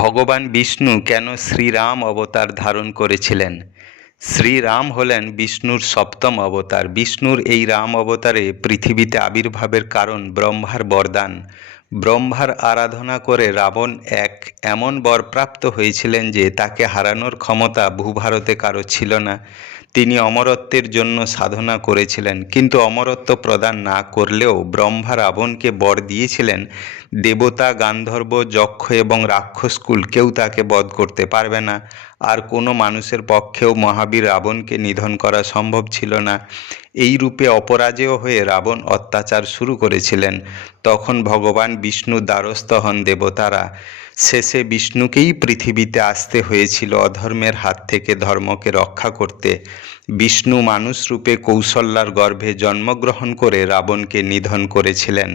ভগবান বিষ্ণু কেন শ্রীরাম অবতার ধারণ করেছিলেন? শ্রীরাম হলেন বিষ্ণুর সপ্তম অবতার। বিষ্ণুর এই রাম অবতারে পৃথিবীতে আবির্ভাবের কারণ ব্রহ্মার বরদান। ব্রহ্মার আরাধনা করে রাবণ এক এমন বর প্রাপ্ত হয়েছিলেন যে তাকে হারানোর ক্ষমতা ভূভারতে কারো ছিল না। তিনি অমরত্বের জন্য সাধনা করেছিলেন, কিন্তু অমরত্ব প্রদান না করলেও ব্রহ্মা রাবণকে বর দিয়েছিলেন, দেবতা, গান্ধর্ব, যক্ষ এবং রাক্ষসকুল কেউ তাকে বধ করতে পারবে না। আর কোনো মানুষের পক্ষেও মহাবীর রাবণকে নিধন করা সম্ভব ছিল না। এই রূপে অপরাজেয় হয়ে রাবণ অত্যাচার শুরু করেছিলেন। তখন ভগবান বিষ্ণু দ্বারস্থ হন দেবতারা। শেষে বিষ্ণুকেই পৃথিবীতে আসতে হয়েছিল অধর্মের হাত থেকে ধর্মকে রক্ষা করতে। বিষ্ণু মানুষ রূপে কৌশল্যার গর্ভে জন্মগ্রহণ করে রাবণকে নিধন করেছিলেন।